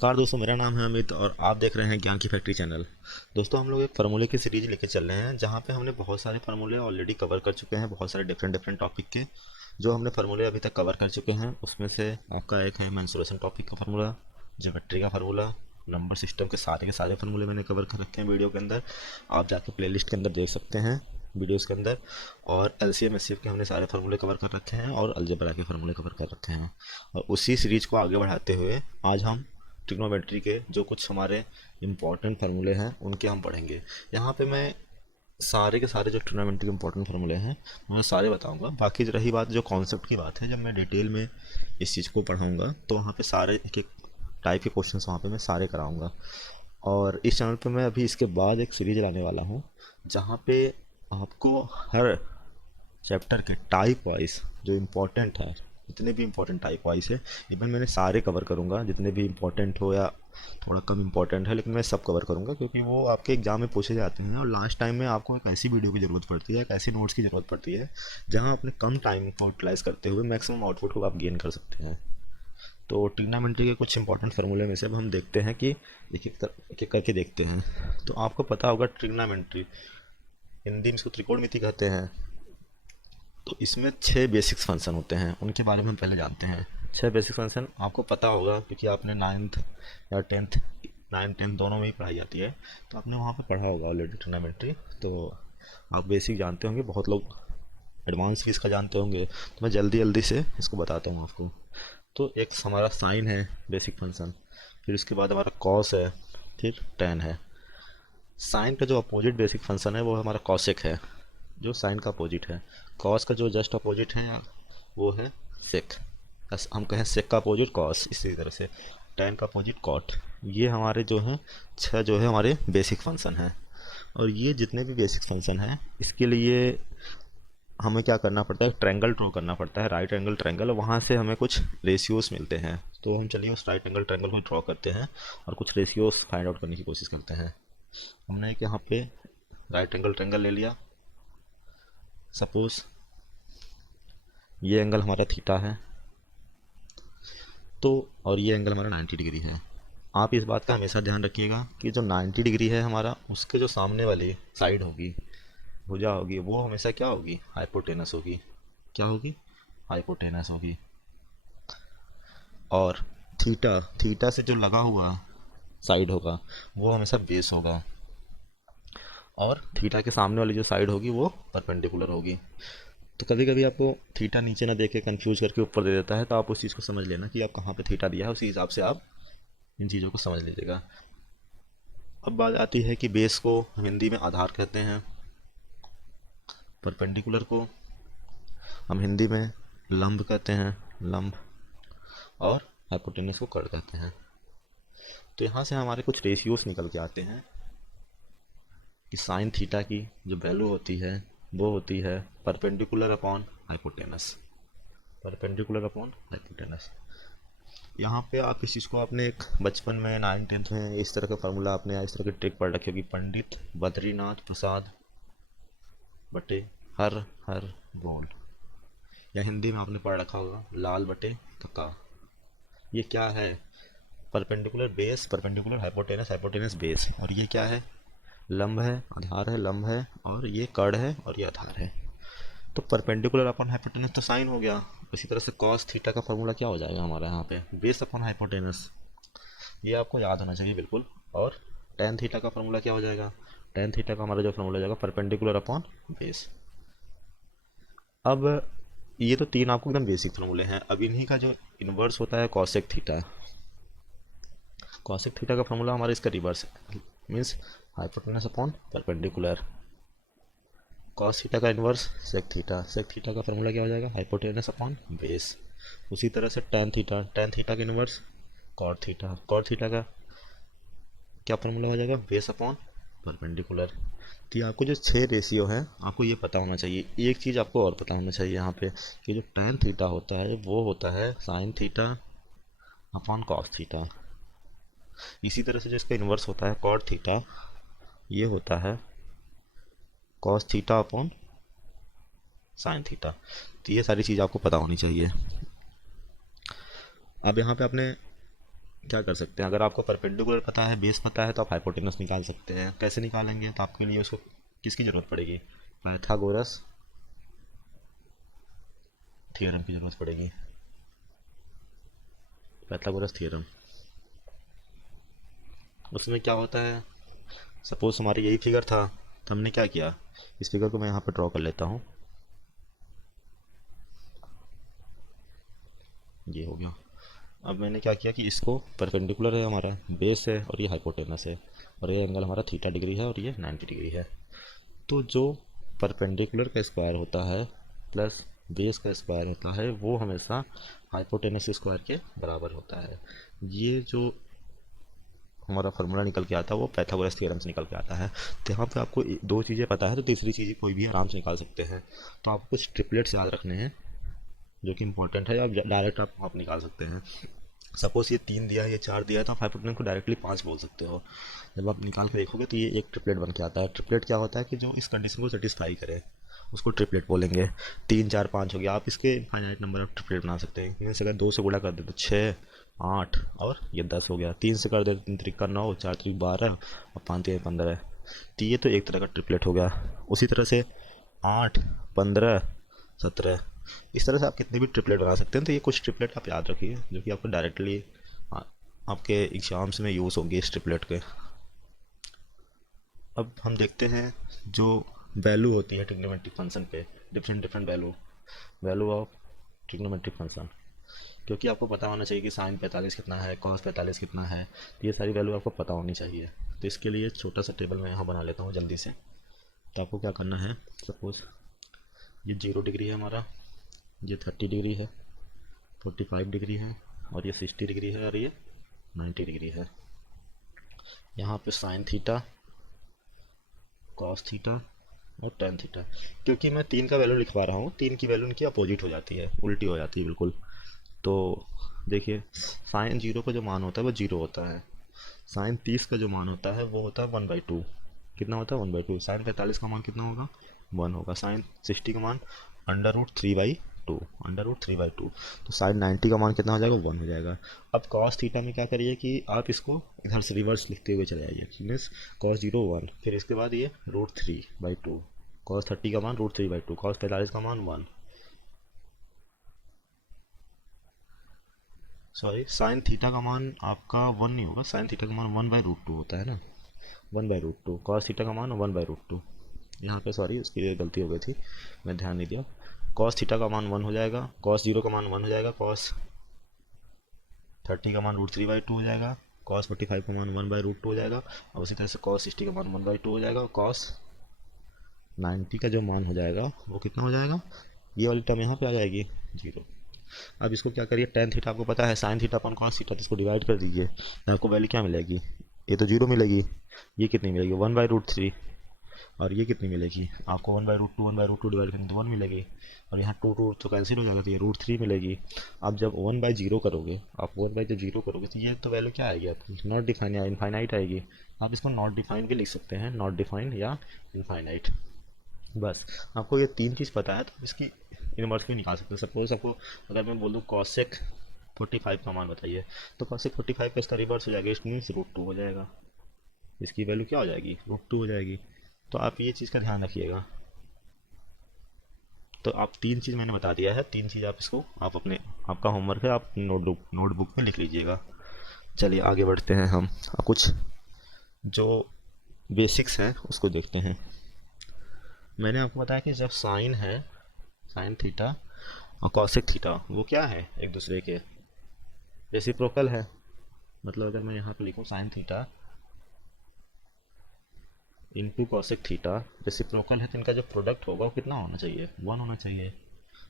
नमस्कार दोस्तों, मेरा नाम है अमित और आप देख रहे हैं ज्ञान की फैक्ट्री चैनल। दोस्तों, हम लोग एक फार्मूले की सीरीज लेके चल रहे हैं जहाँ पे हमने बहुत सारे फार्मूले ऑलरेडी कवर कर चुके हैं, बहुत सारे डिफरेंट डिफरेंट टॉपिक के जो हमने फार्मूले अभी तक कवर कर चुके हैं। उसमें से आपका एक है मेंसुरेशन टॉपिक का फार्मूला, ज्योमेट्री का फार्मूला, नंबर सिस्टम के सारे फार्मूले मैंने कवर कर रखे हैं वीडियो के अंदर। आप जाके प्लेलिस्ट के अंदर देख सकते हैं वीडियोस के अंदर। और एलसीएम एचसीएफ के हमने सारे फार्मूले कवर कर रखे हैं और अलजेब्रा के फार्मूले कवर कर रखे हैं। और उसी सीरीज को आगे बढ़ाते हुए आज हम ट्रिग्नोमेट्री के जो कुछ हमारे इम्पोर्टेंट फार्मूले हैं उनके हम पढ़ेंगे। यहाँ पे मैं सारे के सारे जो ट्रिग्नोमेट्री के इम्पोर्टेंट फार्मूले हैं मैं सारे बताऊंगा। बाकी रही बात जो कॉन्सेप्ट की बात है, जब मैं डिटेल में इस चीज़ को पढ़ाऊंगा तो वहाँ पे सारे एक एक टाइप के क्वेश्चंस वहाँ पे मैं सारे कराऊंगा। और इस चैनल पे मैं अभी इसके बाद एक सीरीज लाने वाला हूँ जहाँ पे आपको हर चैप्टर के टाइप वाइज जो इम्पोर्टेंट है, जितने भी इम्पोर्टेंट टाइप वाइज है, इवन मैंने सारे कवर करूँगा, जितने भी इम्पोर्टेंट हो या थोड़ा कम इम्पोर्टेंट है, लेकिन मैं सब कवर करूँगा क्योंकि वो आपके एग्जाम में पूछे जाते हैं। और लास्ट टाइम में आपको एक ऐसी वीडियो की ज़रूरत पड़ती है, एक ऐसी नोट्स की ज़रूरत पड़ती है जहाँ अपने कम टाइम को यूटिलाइज करते हुए मैक्सिमम आउटपुट को आप गेन कर सकते हैं। तो ट्रिग्नोमेट्री के कुछ इंपॉर्टेंट फार्मूले में से अब हम देखते हैं कि एक करके देखते हैं। तो आपको पता होगा ट्रिग्नोमेट्री हिंदी में इसको त्रिकोणमिति कहते हैं। तो इसमें 6 बेसिक्स फंक्शन होते हैं, उनके बारे में हम पहले जानते हैं। 6 बेसिक फंक्शन आपको पता होगा क्योंकि आपने नाइन्थ या टेंथ, नाइन्थ टेंथ दोनों में ही पढ़ाई जाती है, तो आपने वहाँ पे पढ़ा होगा ऑलरेडी ट्रिग्नोमेट्री। तो आप बेसिक जानते होंगे, बहुत लोग एडवांस भी इसका जानते होंगे। तो मैं जल्दी जल्दी से इसको बताता हूँ आपको। तो एक हमारा साइन है बेसिक फंक्शन, फिर उसके बाद हमारा कॉस है, फिर टेन है। साइन का जो अपोजिट बेसिक फंक्शन है वो हमारा कॉसेक है, जो साइन का अपोजिट है। कॉस का जो जस्ट अपोजिट है वो है सेक, हम कहें सेक का अपोजिट कॉस। इसी तरह से टेन का अपोजिट कॉट। ये हमारे जो हैं 6 जो है हमारे बेसिक फंक्शन हैं। और ये जितने भी बेसिक फंक्शन हैं इसके लिए हमें क्या करना पड़ता है, ट्रायंगल ड्रॉ करना पड़ता है, राइट एंगल ट्रायंगल। वहाँ से हमें कुछ रेशियोज मिलते हैं। तो हम चलिए उस राइट एंगल ट्रायंगल को ड्रॉ करते हैं और कुछ रेशियोज फाइंड आउट करने की कोशिश करते हैं। हमने एक यहाँ पे राइट एंगल ट्रायंगल ले लिया। सपोज ये एंगल हमारा थीटा है, तो और ये एंगल हमारा 90 डिग्री है। आप इस बात का हमेशा ध्यान रखिएगा कि जो 90 डिग्री है हमारा, उसके जो सामने वाली साइड होगी, भुजा होगी, वो हमेशा क्या होगी, हाइपोटेनस होगी। क्या होगी, हाइपोटेनस होगी। और थीटा, थीटा से जो लगा हुआ साइड होगा वो हमेशा बेस होगा। और थीटा के सामने वाली जो साइड होगी वो परपेंडिकुलर होगी। तो कभी कभी आपको थीटा नीचे ना देके कंफ्यूज करके ऊपर दे देता है, तो आप उस चीज़ को समझ लेना कि आप कहाँ पे थीटा दिया है, उसी हिसाब से आप इन चीज़ों को समझ लीजिएगा। अब बात आती है कि बेस को हम हिंदी में आधार कहते हैं, परपेंडिकुलर को हम हिंदी में लंब कहते हैं, लंब, और हाइपोटेनस को कर्ण कहते हैं। तो यहाँ से हमारे कुछ रेशियोज निकल के आते हैं कि साइन थीटा की जो वैल्यू होती है वो होती है perpendicular upon hypotenuse, perpendicular upon hypotenuse. यहाँ पे आप इस चीज़ को आपने एक बचपन में 9 टेंथ में इस तरह का फार्मूला आपने इस तरह की ट्रिक पढ़ रखी होगी, पंडित बद्रीनाथ प्रसाद बटे हर हर बोल। या हिंदी में आपने पढ़ रखा होगा लाल बटे कक्का। ये क्या है, perpendicular base, perpendicular hypotenuse, hypotenuse base. और ये क्या है, लंब है, आधार है, लंब है, और ये कर्ण है और ये आधार है। तो परपेंडिकुलर अपॉन हाइपोटेनस तो साइन हो गया। इसी तरह से कॉस थीटा का फॉर्मूला क्या हो जाएगा हमारा यहाँ पे, बेस अपॉन हाइपोटेनस। ये आपको याद होना चाहिए बिल्कुल। और टेन थीटा का फॉर्मूला क्या हो जाएगा, टेन थीटा का हमारा जो फॉर्मूला हो जाएगा परपेंडिकुलर अपॉन बेस। अब ये तो 3 आपको एकदम बेसिक फॉर्मूले हैं। अब इन्हीं का जो इन्वर्स होता है कॉसेक थीटा, कॉसेक थीटा का फॉर्मूला हमारा इसका रिवर्स है, means hypotenuse upon perpendicular. Cos theta का inverse sec theta, sec theta का फॉर्मूला क्या हो जाएगा, हाइपोटेनस अपॉन बेस। उसी तरह से टेन थीटा, टेन थीटा का inverse cot theta, cot theta का क्या फॉर्मूला हो जाएगा, बेस अपॉन परपेंडिकुलर। तो ये आपको जो 6 रेशियो है आपको ये पता होना चाहिए। एक चीज़ आपको और पता होना चाहिए यहाँ पे कि जो टेन थीटा होता है वो होता है sine theta upon cos theta. इसी तरह से जो इसका इन्वर्स होता है कॉट थीटा, ये होता है cos theta upon sine theta. तो ये सारी चीज़ आपको पता होनी चाहिए। अब यहाँ पे आपने क्या कर सकते हैं, अगर आपको परपेंडिकुलर पता है, बेस पता है, तो आप हाइपोटेनस निकाल सकते हैं। कैसे निकालेंगे, तो आपके लिए उसको किसकी ज़रूरत पड़ेगी, पाइथागोरस थ्योरम की ज़रूरत पड़ेगी। पाइथागोरस थ्योरम, उसमें क्या होता है, सपोज हमारी यही फिगर था, तो हमने क्या किया, इस फिगर को मैं यहाँ पर ड्रॉ कर लेता हूँ, ये हो गया। अब मैंने क्या किया कि इसको परपेंडिकुलर है, हमारा बेस है और ये हाइपोटेनस है, और ये एंगल हमारा थीटा डिग्री है और ये 90 डिग्री है। तो जो परपेंडिकुलर का स्क्वायर होता है प्लस बेस का स्क्वायर होता है वो हमेशा हाइपोटेनस स्क्वायर के बराबर होता है। ये जो हमारा फार्मूला निकल के आता है वो पाइथागोरस थ्योरम से निकल के आता है। तो यहाँ पे आपको दो चीज़ें पता है तो तीसरी चीज़ कोई भी आराम से निकाल सकते हैं। तो आपको कुछ ट्रिपलेट्स याद रखने हैं जो कि इंपॉर्टेंट है, आप डायरेक्ट आप निकाल सकते हैं। सपोज ये 3 दिया है, ये 4 दिया है, तो आप हाइपोटेनस को डायरेक्टली 5 बोल सकते हो। जब आप निकाल के देखोगे तो ये एक ट्रिपलेट बन के आता है। ट्रिपलेट क्या होता है कि जो इस कंडीशन को सेटिस्फाई करे उसको ट्रिपलेट बोलेंगे। 3 4 5 हो गया, आप इसके इनफाइनाइट नंबर ऑफ ट्रिपलेट बना सकते हैं। इनमें से अगर 2 से गुणा कर दे तो 6 8 और ये 10 हो गया। 3 से कर दे तो 3 त्रिक का 9, 4 त्रिक 12 और 5 त्रिक 15। तो ये तो एक तरह का ट्रिपलेट हो गया। उसी तरह से 8 15 17, इस तरह से आप कितने भी ट्रिपलेट बना सकते हैं। तो ये कुछ ट्रिपलेट आप याद रखिए जो कि आपको डायरेक्टली आपके एग्जाम्स में यूज़ होंगे इस ट्रिपलेट के। अब हम देखते हैं जो वैल्यू होती है ट्रिग्नोमेट्रिक फंक्शन पे, different different value of trigonometric function. क्योंकि आपको पता होना चाहिए कि साइन 45 कितना है, कॉस 45 कितना है, तो ये सारी वैल्यू आपको पता होनी चाहिए। तो इसके लिए छोटा सा टेबल मैं यहाँ बना लेता हूँ जल्दी से। तो आपको क्या करना है, सपोज ये 0 डिग्री है हमारा, ये 30 डिग्री है, 45 डिग्री है और ये 60 डिग्री है और ये 90 डिग्री है। यहाँ पे साइन थीटा, कॉस थीटा और टेन थीटा। क्योंकि मैं 3 का वैल्यू लिखवा रहा हूँ, 3 की वैल्यू इनकी अपोजिट हो जाती है, उल्टी हो जाती है बिल्कुल। तो देखिए साइन 0 का जो मान होता है वो 0 होता है। साइन 30 का जो मान होता है वो होता है 1/2। कितना होता है 1/2। साइन 45 का मान कितना होगा 1 होगा। साइन 60 का मान √3/2, √3/2। तो साइन 90 का मान कितना हो जाएगा 1 हो जाएगा। अब कॉस थीटा में क्या करिए कि आप इसको इधर से रिवर्स लिखते हुए चले आइए, मीन्स कॉस 0 1, फिर इसके बाद ये √3/2, कॉस 30 का मान √3/2, कॉस 45 का मान 1, सॉरी साइन थीटा का मान आपका 1 नहीं होगा, साइन थीटा का मान 1/√2 होता है ना, 1/√2। कॉस थीटा का मान 1/√2। यहाँ पे सॉरी उसकी गलती हो गई थी, मैं ध्यान नहीं दिया। कॉस थीटा का मान 1 हो जाएगा, कॉस 0 का मान 1 हो जाएगा, कॉस 30 का मान √3/2 हो जाएगा, कॉस 45 का मान 1/√2 हो जाएगा, और उसी तरह से कॉस 60 का मान 1/2 हो जाएगा, और कॉस 90 का जो मान हो जाएगा वो कितना हो जाएगा, ये वाली टर्म यहाँ पे आ जाएगी 0। अब इसको क्या करिए, टेन थीटा आपको पता है साइन थीटा अपन कॉस थीटा, तो इसको डिवाइड कर दीजिए, तो आपको वैल्यू क्या मिलेगी, ये तो 0 मिलेगी, ये कितनी मिलेगी 1/√3, और ये कितनी मिलेगी आपको 1/√2, 1/√2 डिवाइड करेंगे तो 1 मिलेगी, और यहाँ 2 2 तो कैंसिल हो जाएगा, तो ये √3 मिलेगी। अब जब 1/0 करोगे, आप 1/0 करोगे तो ये तो वैल्यू क्या आएगी आपकी, नॉट डिफाइन या इनफाइनाइट आएगी। आप इसको नॉट डिफाइन भी लिख सकते हैं, नॉट डिफाइंड या इनफाइनाइट। बस आपको ये 3 चीज़ पता है तो इसकी इनवर्स भी निकाल सकते हैं। सपोज आपको अगर मैं बोल दूँ कॉसेक 45 का मान बताइए, तो कॉसेक 45 का इसका रिवर्स हो जाएगा, इट मीन्स √2 हो जाएगा। इसकी वैल्यू क्या हो जाएगी √2 हो जाएगी। तो आप ये चीज़ का ध्यान रखिएगा। तो आप 3 चीज़ मैंने बता दिया है, 3 चीज़ आप इसको आप अपने आपका होमवर्क है, आप नोटबुक में लिख लीजिएगा। चलिए आगे बढ़ते हैं, हम कुछ जो बेसिक्स हैं उसको देखते हैं। मैंने आपको बताया कि जब साइन है, साइन थीटा और कॉसेक थीटा वो क्या है एक दूसरे के रेसिप्रोकल है। मतलब अगर मैं यहाँ पे लिखूँ sine theta into cosec theta reciprocal है, तो इनका जो प्रोडक्ट होगा वो कितना होना चाहिए 1 होना चाहिए।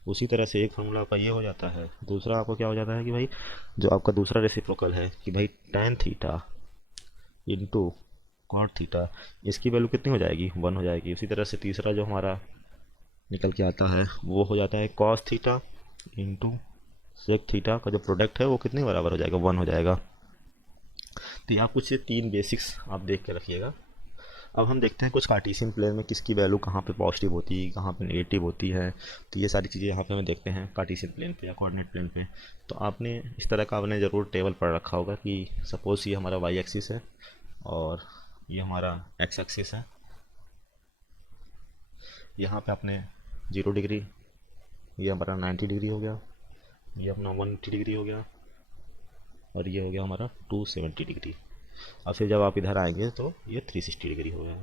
उसी तरह से एक फार्मूला आपका ये हो जाता है। दूसरा आपको क्या हो जाता है कि भाई जो आपका दूसरा रेसिप्रोकल है कि भाई tan theta into cot theta, इसकी वैल्यू कितनी हो जाएगी 1 हो जाएगी। उसी तरह से तीसरा जो हमारा निकल के आता है वो हो जाता है cos theta into sec theta का जो प्रोडक्ट है वो कितने बराबर हो जाएगा 1 हो जाएगा। तो आप कुछ 3 बेसिक्स आप देख के रखिएगा। अब हम देखते हैं कुछ कार्टेशियन प्लेन में किसकी वैल्यू कहाँ पे पॉजिटिव होती है, कहाँ पे नेगेटिव होती है। तो ये सारी चीज़ें यहाँ पे हमें देखते हैं कार्टेशियन प्लेन पे या कोऑर्डिनेट प्लेन पे। तो आपने इस तरह का आपने ज़रूर टेबल पढ़ रखा होगा कि सपोज़ ये हमारा वाई एक्सिस है और ये हमारा एक्स एक्सिस है। यहाँ पे आपने 0 डिग्री, ये हमारा 90 डिग्री हो गया, ये अपना 180 डिग्री हो गया और ये हो गया हमारा 270 डिग्री। और फिर जब आप इधर आएंगे तो ये 360 डिग्री हो गया।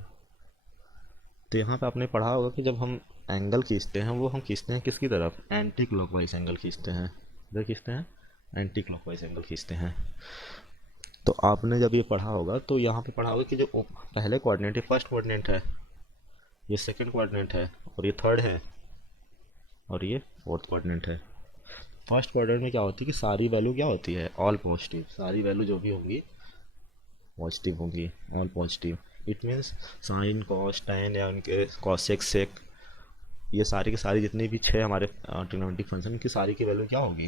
तो यहाँ पे आपने पढ़ा होगा कि जब हम एंगल खींचते हैं वो हम खींचते हैं किसकी तरफ, एंटी क्लॉकवाइज एंगल खींचते हैं। इधर खींचते हैं, एंटी क्लॉकवाइज एंगल खींचते हैं। तो आपने जब ये पढ़ा होगा तो यहाँ पे पढ़ा होगा कि जो पहले कोऑर्डिनेट है फर्स्ट कोऑर्डिनेट है, ये सेकंड कोऑर्डिनेट है और ये थर्ड है और ये फोर्थ कोऑर्डिनेट है। फर्स्ट क्वाड्रेंट में क्या होती है कि सारी वैल्यू क्या होती है, ऑल पॉजिटिव। सारी वैल्यू जो भी होंगी पॉजिटिव होंगी, all positive. It means sine cos tan या उनके कॉसेक सेक, ये सारी की सारी जितनी भी 6 हमारे ट्रिग्नोमेट्रिक फंक्शन की सारी की वैल्यू क्या होगी,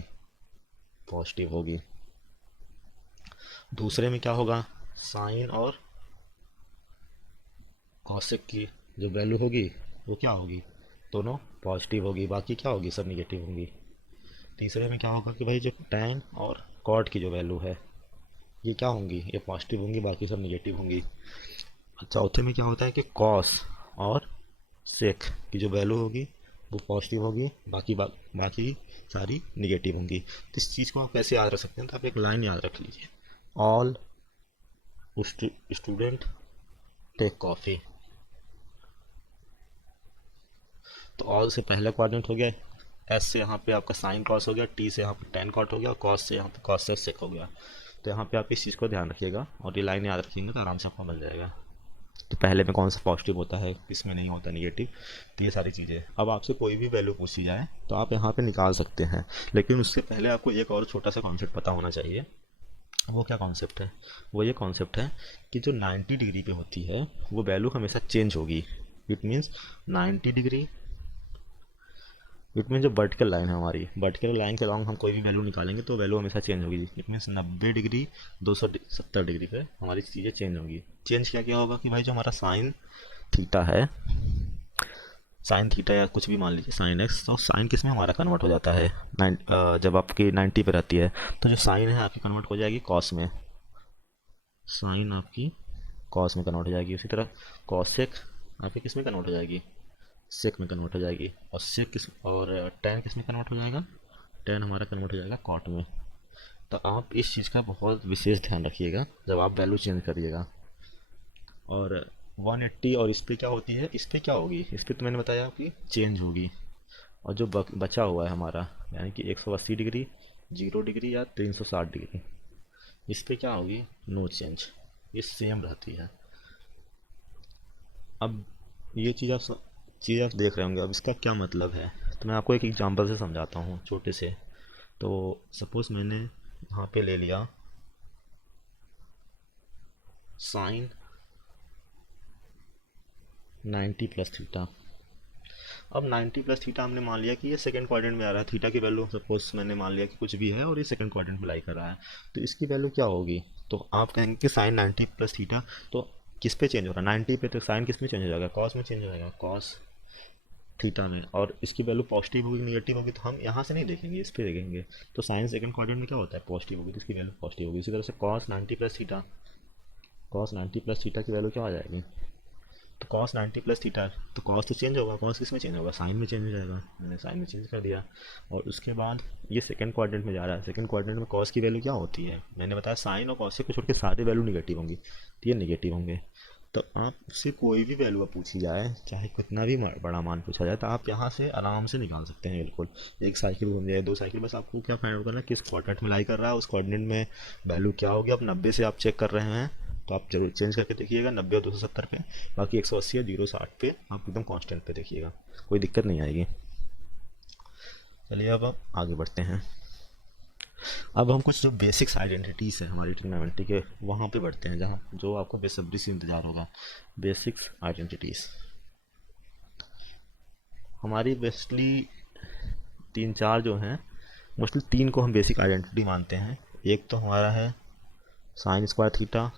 पॉजिटिव होगी। दूसरे में क्या होगा, साइन और कॉसेक की जो वैल्यू होगी वो क्या होगी, दोनों पॉजिटिव होगी, बाकी क्या होगी, सब निगेटिव होंगी। तीसरे में क्या होगा कि भाई जो टैन और कॉट की जो वैल्यू है ये क्या होंगी, ये पॉजिटिव होंगी, बाकी सब निगेटिव होंगी। चौथे में क्या होता है कि कॉस और सेक की जो वैल्यू होगी वो पॉजिटिव होगी, बाकी सारी निगेटिव होंगी। तो इस चीज़ को आप कैसे याद रख सकते हैं, तो आप एक लाइन याद रख लीजिए, ऑल स्टूडेंट टेक कॉफ़ी। तो ऑल से पहला क्वाड्रेंट हो गया, एस से यहाँ पे आपका साइन कॉस हो गया, टी से यहाँ पे टेन कॉट हो गया और कॉस से यहाँ पे कॉस से सेक हो गया। तो यहाँ पे आप इस चीज़ को ध्यान रखिएगा और ये लाइन याद रखेंगे तो आराम से आपको मिल जाएगा तो पहले में कौन सा पॉजिटिव होता है, किसमें नहीं होता निगेटिव। तो ये सारी चीज़ें अब आपसे कोई भी वैल्यू पूछी जाए तो आप यहाँ पे निकाल सकते हैं, लेकिन उससे पहले आपको एक और छोटा सा कॉन्सेप्ट पता होना चाहिए। वो क्या कॉन्सेप्ट है, वो ये कॉन्सेप्ट है कि जो 90 डिग्री पे होती है वो वैल्यू हमेशा चेंज होगी। It means 90 degree, it mean जो वर्टिकल लाइन है हमारी, वर्टिकल लाइन के अलॉन्ग हम कोई भी वैल्यू निकालेंगे तो वैल्यू हमेशा चेंज होगी। इट मीन्स 90 डिग्री 270 डिग्री पे हमारी चीज़ें चेंज होंगी। चेंज क्या क्या होगा कि भाई जो हमारा साइन थीटा है, साइन थीटा या कुछ भी मान लीजिए साइन एक्स, तो साइन किस में हमारा कन्वर्ट हो जाता है, जब आपकी 90 पे रहती है तो जो साइन है आपकी कन्वर्ट हो जाएगी कॉस में, साइन आपकी कॉस में कन्वर्ट हो जाएगी। उसी तरह कॉसेक आपकी किस में कन्वर्ट हो जाएगी, सेक में कन्वर्ट हो जाएगी। और सेक किस और टैन किस में कन्वर्ट हो जाएगा, टैन हमारा कन्वर्ट हो जाएगा कॉट में। तो आप इस चीज़ का बहुत विशेष ध्यान रखिएगा जब आप वैल्यू चेंज करिएगा। और 180 और इस पर क्या होती है, इस पर क्या होगी, इस पर तो मैंने बताया कि चेंज होगी। और जो बचा हुआ है हमारा यानी कि 180 डिग्री, 0 डिग्री या 360 डिग्री, इस पर क्या होगी, नो चेंज, ये सेम रहती है। अब ये चीज़ आप देख रहे होंगे, अब इसका क्या मतलब है, तो मैं आपको एक एग्जांपल से समझाता हूँ छोटे से। तो सपोज़ मैंने यहाँ पे ले लिया साइन 90 प्लस थीटा। अब 90 प्लस थीटा हमने मान लिया कि ये सेकंड क्वाड्रेंट में आ रहा है, थीटा की वैल्यू सपोज मैंने मान लिया कि कुछ भी है और ये सेकंड क्वाड्रेंट में लाई कर रहा है, तो इसकी वैल्यू क्या होगी। तो आप कहेंगे कि साइन 90 प्लस थीटा, तो किस पे चेंज हो रहा है 90 पे, तो साइन किस में चेंज हो जाएगा, कॉस में चेंज हो जाएगा, कॉस थीटा में। और इसकी वैल्यू पॉजिटिव होगी निगेटिव होगी तो हम यहाँ से नहीं देखेंगे, इस पे देखेंगे। तो साइन सेकंड क्वाड्रेंट में क्या होता है, पॉजिटिव होगी तो इसकी वैल्यू पॉजिटिव होगी। इसी तरह से cos 90 plus theta, cos 90 plus theta की वैल्यू क्या आ जाएगी, तो कॉस 90 प्लस थीटा, तो कॉस तो चेंज होगा, कॉस किस में चेंज होगा, साइन में चेंज हो जाएगा, मैंने साइन में चेंज कर दिया। और उसके बाद ये सेकंड क्वाड्रेंट में जा रहा है, सेकंड क्वाड्रेंट में कॉस की वैल्यू क्या होती है, मैंने बताया साइन और कॉस को छोड़ के सारी वैल्यू निगेटिव होंगी, तो ये निगेटिव होंगे। तो आपसे कोई भी वैल्यू आप पूछी जाए, चाहे कितना भी बड़ा मान पूछा जाए, तो आप यहाँ से आराम से निकाल सकते हैं बिल्कुल। एक साइकिल घूम जाए, 2 साइकिल, बस आपको क्या फाइंड आउट करना है किस क्वाड्रेंट में लाई कर रहा है, उस क्वाड्रेंट में वैल्यू क्या होगी। आप 90 से आप चेक कर रहे हैं तो आप जरूर चेंज करके देखिएगा 90 और 270 पे, बाकी 180 या 060 पे आप एकदम कांस्टेंट पे देखिएगा, कोई दिक्कत नहीं आएगी। चलिए अब आप आगे बढ़ते हैं। अब हम कुछ जो बेसिक्स आइडेंटिटीज़ हैं हमारी ट्रिग्नोमेट्री के वहाँ पे बढ़ते हैं, जहाँ जो आपको बेसब्री से इंतज़ार होगा। बेसिक्स आइडेंटिटीज़ हमारी बेसिकली 3-4 जो हैं, मोस्टली 3 को हम बेसिक आइडेंटिटी मानते हैं। एक तो हमारा है sine square theta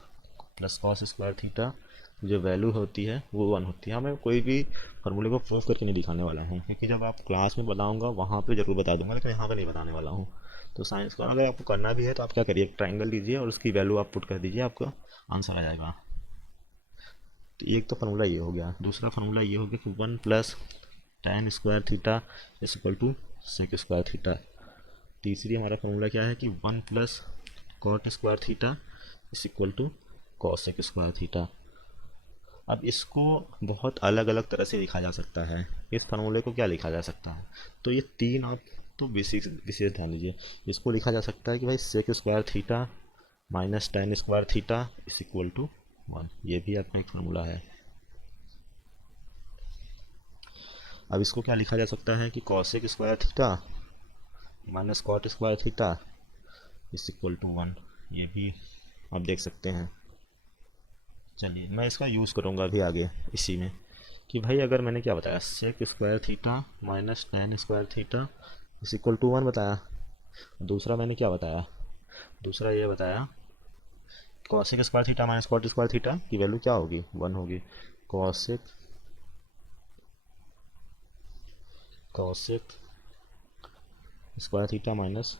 plus cos square theta जो वैल्यू होती है वो 1 होती है। हाँ, मैं कोई भी फार्मूले को प्रूफ करके नहीं दिखाने वाला हूँ, क्योंकि जब आप क्लास में बताऊँगा वहाँ पे ज़रूर बता दूंगा, लेकिन यहाँ पे नहीं बताने वाला हूँ। तो साइंस का अगर आपको करना भी है तो आप क्या करिए, ट्राइंगल लीजिए और उसकी वैल्यू आप पुट कर दीजिए, आपका आंसर आ जाएगा। तो एक तो फार्मूला ये हो गया। दूसरा फार्मूला ये हो गया कि 1 plus tan square theta is equal to sec square theta. तीसरी हमारा फार्मूला क्या है कि 1 plus cot square theta is equal to cosec square theta. अब इसको बहुत अलग अलग तरह से लिखा जा सकता है। इस फार्मूले को क्या लिखा जा सकता है, तो ये तीन आप तो विशेष विशेष ध्यान दीजिए। इसको लिखा जा सकता है कि भाई sec square theta minus tan square theta is equal to 1। ये भी अपना एक फार्मूला है। अब इसको क्या लिखा जा सकता है कि cosec square theta minus cot square theta is equal to 1। ये भी आप देख सकते हैं। चलिए मैं इसका यूज़ करूँगा अभी आगे इसी में, कि भाई अगर मैंने क्या बताया, sec square theta minus tan square theta is equal to 1 बताया। दूसरा मैंने क्या बताया, दूसरा ये बताया cosec square theta minus cot square theta की वैल्यू क्या होगी, 1 होगी। Cosec cosec square theta minus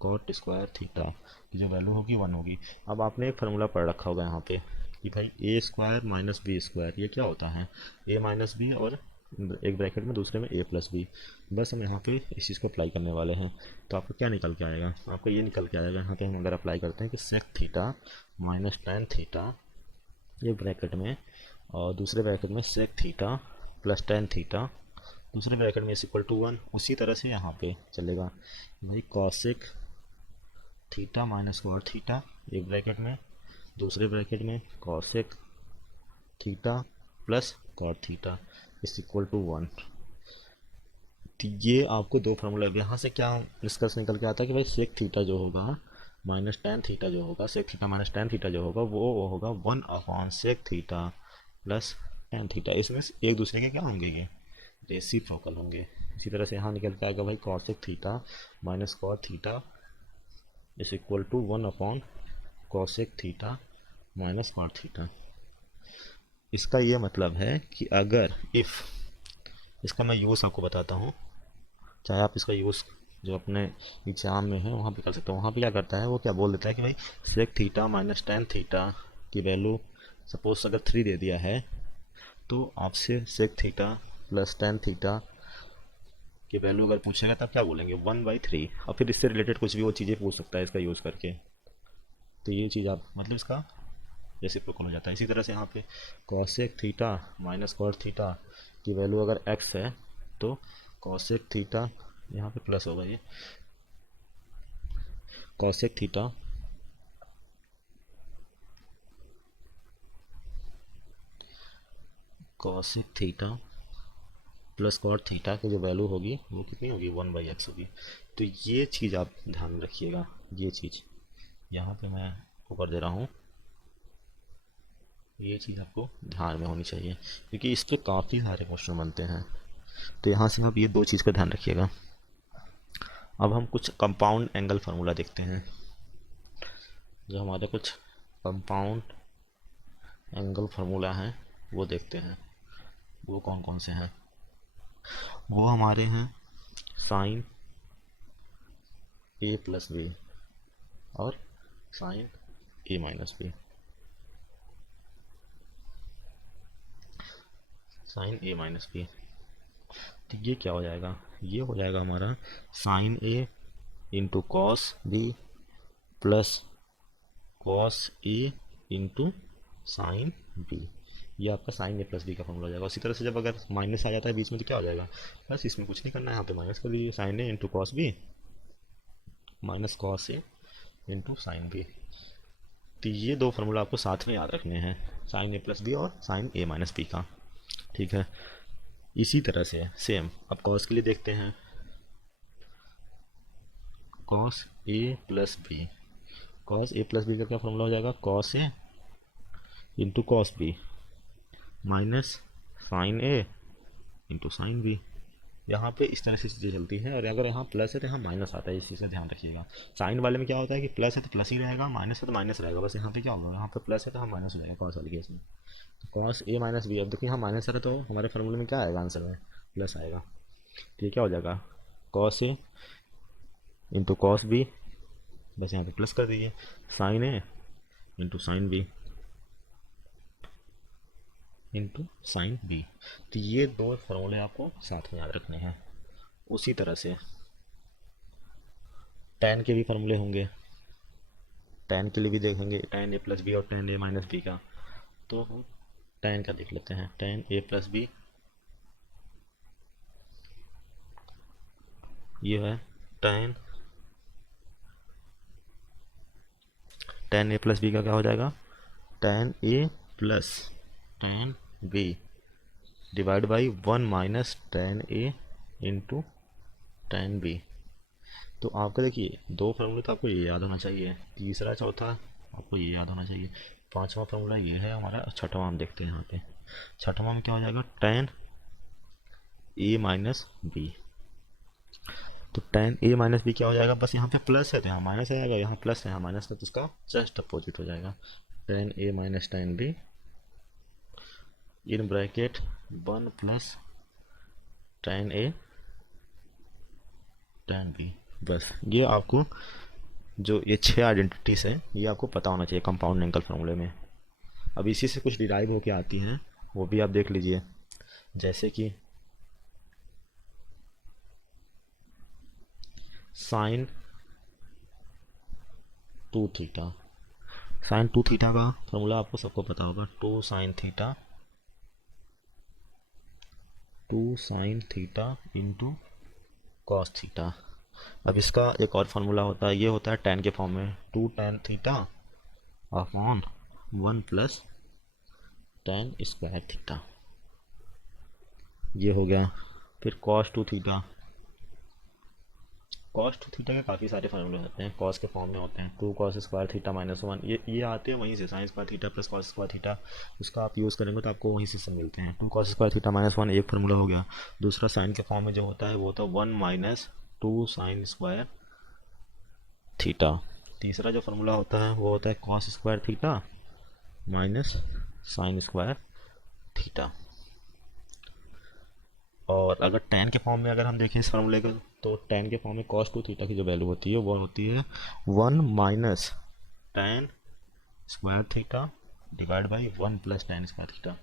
cot square theta की जो वैल्यू होगी 1 होगी। अब आपने एक फार्मूला पढ़ रखा होगा यहाँ पे कि भाई ए स्क्वायर माइनस बी स्क्वायर, ये क्या होता है, ए माइनस बी और एक ब्रैकेट में दूसरे में ए प्लस बी। बस हम यहाँ पे इस चीज़ को अप्लाई करने वाले हैं। तो आपको क्या निकल के आएगा, आपको ये निकल के आएगा, यहाँ पे हम अगर अप्लाई करते हैं कि sec theta minus tan theta एक ब्रैकेट में, और दूसरे ब्रैकेट में sec theta plus tan theta दूसरे ब्रैकेट में इज इक्वल टू 1। उसी तरह से यहाँ पे चलेगा भाई cosec theta minus cot theta एक ब्रैकेट में, दूसरे ब्रैकेट में cosec theta plus cot theta is equal to 1। तो ये आपको दो फार्मूला, यहाँ से क्या निष्कर्ष निकल के आता है कि भाई सेक थीटा जो होगा माइनस टैन थीटा जो होगा, sec theta minus tan theta जो होगा वो होगा 1 upon sec theta plus tan theta. इसमें एक दूसरे के क्या होंगे, ये रेसिप्रोकल होंगे। इसी तरह से यहाँ निकल के आएगा भाई cosec theta minus cot theta is equal to 1 upon cosec theta minus cot theta. इसका ये मतलब है कि अगर इफ़, इसका मैं यूज़ आपको बताता हूँ, चाहे आप इसका यूज़ जो अपने एग्जाम में है वहाँ पे कर सकते हो। वहाँ पे क्या करता है, वो क्या बोल देता है कि भाई sec theta minus tan theta की वैल्यू सपोज अगर 3 दे दिया है, तो आपसे sec theta plus tan theta की वैल्यू अगर पूछेगा तब क्या बोलेंगे, 1/3, और फिर इससे रिलेटेड कुछ भी वो चीज़ें पूछ सकता है इसका यूज़ करके। तो ये चीज़ आप मतलब इसका रेसिप्रोकल हो जाता है। इसी तरह से यहाँ पे cosec theta minus cot theta की वैल्यू अगर x है तो कॉसेक थीटा, यहाँ पे प्लस होगा, ये cosec theta cosec theta plus cot theta की जो वैल्यू होगी वो कितनी होगी, 1/x होगी। तो ये चीज़ आप ध्यान रखिएगा। ये चीज़ यहाँ पे मैं ऊपर दे रहा हूँ, ये चीज़ आपको ध्यान में होनी चाहिए, क्योंकि इस पर काफ़ी सारे क्वेश्चन बनते हैं। तो यहाँ से आप ये दो चीज़ का ध्यान रखिएगा। अब हम कुछ कंपाउंड एंगल फार्मूला देखते हैं। जो हमारे कुछ कंपाउंड एंगल फार्मूला हैं वो देखते हैं। वो कौन कौन से हैं, वो हमारे हैं साइन ए प्लस बी और sine A minus B. Sine A minus B, तो ये क्या हो जाएगा, ये हो जाएगा हमारा sine A into cos B plus cos A into sine B. ये आपका साइन ए प्लस बी का फॉर्मूला हो जाएगा। उसी तरह से जब अगर माइनस आ जाता है बीच में तो क्या हो जाएगा, बस इसमें कुछ नहीं करना है, यहाँ पे माइनस कर लीजिए, sine A into cos B minus cos A into sine B. तो ये दो फार्मूला आपको साथ में याद रखने हैं, साइन ए प्लस बी और साइन ए माइनस बी का। ठीक है, इसी तरह से सेम अब कॉस के लिए देखते हैं। Cos A plus B, cos A plus B का क्या फॉर्मूला हो जाएगा, cos A into cos B minus sine A into sine B. यहाँ पे इस तरह से चीज़ें चलती हैं, और अगर यहाँ प्लस है तो यहाँ माइनस आता है, इस चीज़ का ध्यान रखिएगा। साइन वाले में क्या होता है कि प्लस है तो प्लस ही रहेगा, माइनस है तो माइनस रहेगा, बस यहाँ पे क्या होगा, यहाँ पे प्लस है तो यहाँ माइनस हो जाएगा कॉस वाले केस में। तो कॉस ए माइनस बी, अब देखिए यहाँ माइनस है तो हमारे फॉर्मूले में क्या आएगा, आंसर में प्लस आएगा। तो ये क्या हो जाएगा, cos A into cos B, बस यहाँ पे प्लस कर दीजिए, sine A into sine B into sine B. तो ये दो फॉर्मूले आपको साथ में याद रखने हैं। उसी तरह से tan के भी फॉर्मूले होंगे, tan के लिए भी देखेंगे, tan ए प्लस बी और tan ए माइनस बी का। तो हम tan का देख लेते हैं, tan ए प्लस बी, ये है tan ए प्लस बी का क्या हो जाएगा, tan A plus tan B divide by 1 minus tan A into tan B. तो आपका देखिए दो फार्मूले तो आपको ये याद होना चाहिए, तीसरा चौथा आपको ये याद होना चाहिए, पांचवा फार्मूला ये है हमारा। छठवां हम देखते हैं यहाँ पे, छठवां में क्या हो जाएगा, tan ए माइनस बी। तो tan ए माइनस बी क्या हो जाएगा, बस यहाँ पे प्लस है तो यहाँ माइनस आएगा, यहाँ प्लस है यहाँ माइनस है, तो इसका जस्ट अपोजिट हो जाएगा, tan A minus tan B in bracket 1 plus tan A tan B. बस ये आपको जो ये 6 आइडेंटिटीज़ हैं ये आपको पता होना चाहिए कंपाउंड एंगल फार्मूले में। अब इसी से कुछ डिराइव होके आती हैं, वो भी आप देख लीजिए, जैसे कि साइन 2 थीटा, साइन 2 थीटा का फार्मूला आपको सबको पता होगा, 2 sine theta into cos theta. अब इसका एक और फार्मूला होता है, ये होता है tan के फॉर्म में, 2 tan theta upon 1 plus tan square theta, ये हो गया। फिर cos 2 थीटा, cos 2 थीटा के काफ़ी सारे फार्मूले होते हैं, cos के फॉर्म में होते हैं, 2 cos स्क्वायर थीटा माइनस 1, ये आते हैं वहीं से, sine square theta plus cos square theta, उसका आप यूज़ करेंगे तो आपको वहीं से सब मिलते हैं। 2 cos स्क्वायर थीटा माइनस 1 एक फार्मूला हो गया। दूसरा साइन के फॉर्म में जो होता है वो होता है 1 माइनस 2 साइन स्क्वायर थीटा। तीसरा जो फार्मूला होता है वो होता है cos square theta minus sine square theta. और अगर tan के फॉर्म में अगर हम देखें इस फार्मूले को, तो tan के फॉर्म में cos 2 थीटा की जो वैल्यू होती है वो होती है 1 minus tan square theta divide by 1 plus tan square theta.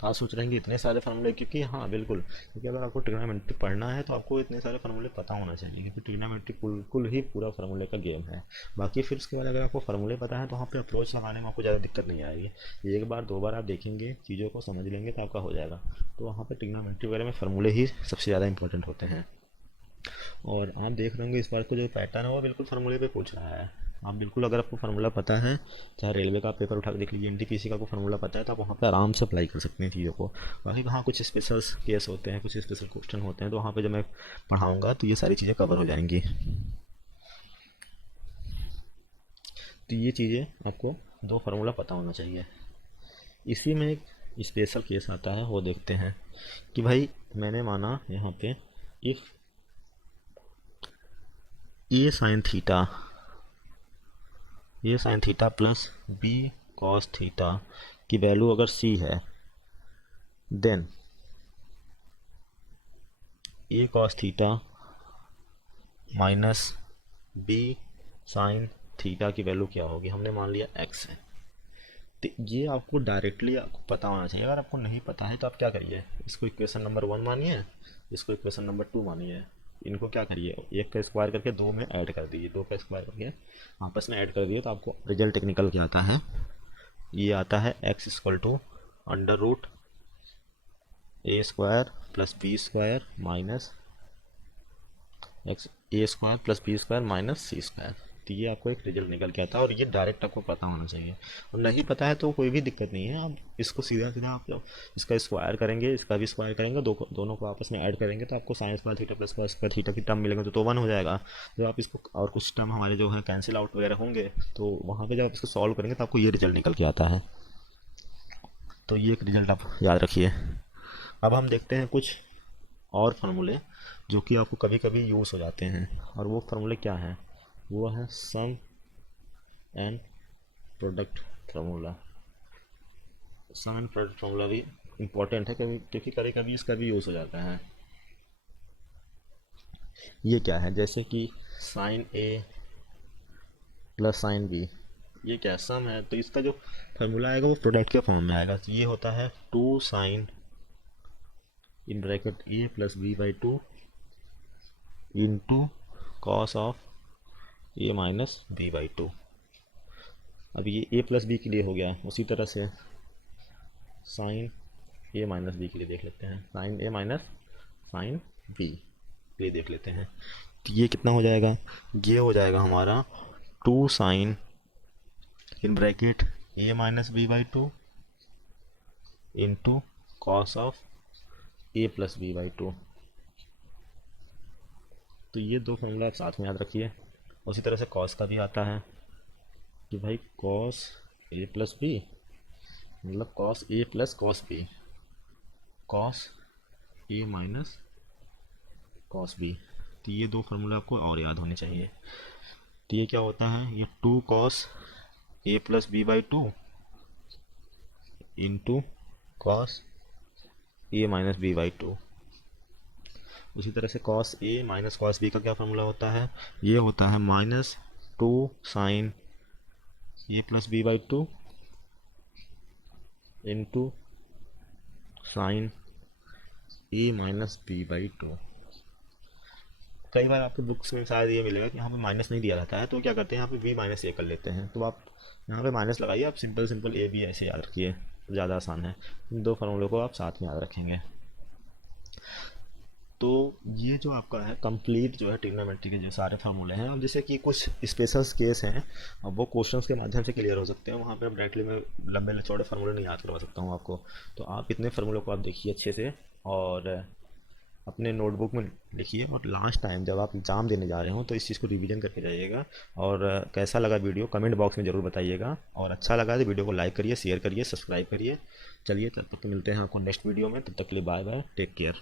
तो आप सोच रहे हैं कि इतने सारे फार्मूले, क्योंकि हाँ बिल्कुल, क्योंकि अगर आपको ट्रिग्नोमेट्री पढ़ना है तो आपको इतने सारे फार्मूले पता होना चाहिए, क्योंकि ट्रिग्नोमेट्री बिल्कुल ही पूरा फार्मूले का गेम है। बाकी फिर उसके बाद अगर आपको फार्मूले पता है तो वहाँ पे अप्रोच लगाने में आपको ज़्यादा दिक्कत नहीं आएगी, एक बार दो बार आप देखेंगे चीज़ों को समझ लेंगे तो आपका हो जाएगा। तो वहाँ पर ट्रिग्नोमेट्री वगैरह में फार्मूले ही सबसे ज़्यादा इंपॉर्टेंट होते हैं। और आप देख रहे होंगे इस बार को जो पैटर्न है वो बिल्कुल फार्मूले पे पूछ रहा है। आप बिल्कुल अगर आपको फार्मूला पता है, चाहे रेलवे का पेपर उठा के देख लीजिए, एनटीपीसी का आपको फार्मूला पता है, तो आप वहाँ पे आराम से अप्लाई कर सकते हैं चीज़ों को। बाकी वहाँ कुछ स्पेशल केस होते हैं, कुछ स्पेशल क्वेश्चन होते हैं, तो वहाँ पे जब मैं पढ़ाऊँगा तो ये सारी चीज़ें कवर हो जाएंगी। तो ये चीज़ें आपको दो फार्मूला पता होना चाहिए। इसी में एक स्पेशल केस आता है, वो देखते हैं कि भाई मैंने माना यहाँ पे if A sine theta plus B cos theta की वैल्यू अगर सी है, then A cos theta minus B sine theta की वैल्यू क्या होगी, हमने मान लिया एक्स है। तो ये आपको डायरेक्टली आपको पता होना चाहिए। अगर आपको नहीं पता है तो आप क्या करिए, इसको इक्वेशन नंबर 1 मानिए, इसको इक्वेशन नंबर 2 मानिए, इनको क्या करिए, एक का स्क्वायर करके दो में ऐड कर दीजिए, दो का स्क्वायर करके आपस में ऐड कर दिए, तो आपको रिजल्ट निकल के आता है, ये आता है X equal to under root A square plus B square minus X, A square plus B square minus C square. तो ये आपको एक रिजल्ट निकल के आता है, और ये डायरेक्ट आपको पता होना चाहिए। और नहीं पता है तो कोई भी दिक्कत नहीं है, आप इसको सीधा सीधा आप इसका स्क्वायर करेंगे, इसका भी स्क्वायर करेंगे, दोनों को आपस में ऐड करेंगे तो आपको sine square theta plus cos square theta की टर्म मिलेंगे, तो 1 हो जाएगा। जब आप इसको और कुछ टर्म हमारे जो है कैंसिल आउट वगैरह होंगे, तो वहाँ पर जब आप इसको सॉल्व करेंगे तो आपको ये रिजल्ट निकल के आता है। तो ये एक रिजल्ट आप याद रखिए। अब हम देखते हैं कुछ और फार्मूले जो कि आपको कभी कभी यूज़ हो जाते हैं। और वो फार्मूले क्या हैं? वो है sum and product formula. Sum and product formula भी इम्पोर्टेंट है कभी, क्योंकि कभी कभी इसका भी यूज़ हो जाता है। ये क्या है? जैसे कि sign A plus sign B, ये क्या सम है, तो इसका जो फार्मूला आएगा वो प्रोडक्ट के फॉर्म में आएगा। तो ये होता है 2 sin in bracket A plus B by 2 into cos of A minus B by 2। अब ये ए प्लस बी के लिए हो गया, उसी तरह से साइन ए माइनस बी के लिए देख लेते हैं। Sine A minus sine B के लिए देख लेते हैं। तो ये कितना हो जाएगा? ये हो जाएगा हमारा 2 sin in bracket A minus B by 2 into cos of A plus B by 2। तो ये दो फॉर्मूला आप साथ में याद रखिए। उसी तरह से कॉस का भी आता है कि भाई कॉस ए प्लस बी मतलब cos A plus cos B, cos A minus cos B. तो ये दो फार्मूले आपको और याद होने चाहिए। तो ये क्या होता है? ये 2 cos A plus B by 2 into cos A minus B by 2। उसी तरह से cos A minus cos B का क्या फार्मूला होता है? ये होता है -2 sin A plus B by 2 into sine A minus B by 2। कई बार आपके बुक्स में शायद ये मिलेगा कि यहाँ पे माइनस नहीं दिया रहता है, तो क्या करते हैं यहाँ पे बी माइनस ए कर लेते हैं। तो आप यहाँ पे माइनस लगाइए, आप सिंपल सिंपल ए बी ऐसे याद रखिए, ज़्यादा आसान है। इन दो फार्मूलों को आप साथ में याद रखेंगे। तो ये जो आपका है कंप्लीट जो है ट्रिग्नोमेट्री के जो सारे फार्मूले हैं। अब जैसे कि कुछ स्पेशल केस हैं, अब वो क्वेश्चंस के माध्यम से क्लियर हो सकते हैं, वहाँ पे अब डायरेक्टली मैं लंबे चौड़े फार्मूले नहीं याद करवा सकता हूँ आपको। तो आप इतने फार्मूलों को आप देखिए अच्छे से और अपने नोटबुक में लिखिए, और लास्ट टाइम जब आप एग्ज़ाम देने जा रहे हो तो इस चीज़ को रिवीजन करके जाइएगा। और कैसा लगा वीडियो कमेंट बॉक्स में ज़रूर बताइएगा, और अच्छा लगा तो वीडियो को लाइक करिए, शेयर करिए, सब्सक्राइब करिए। चलिए तब तक मिलते हैं आपको नेक्स्ट वीडियो में, तब तक के लिए बाय बाय, टेक केयर।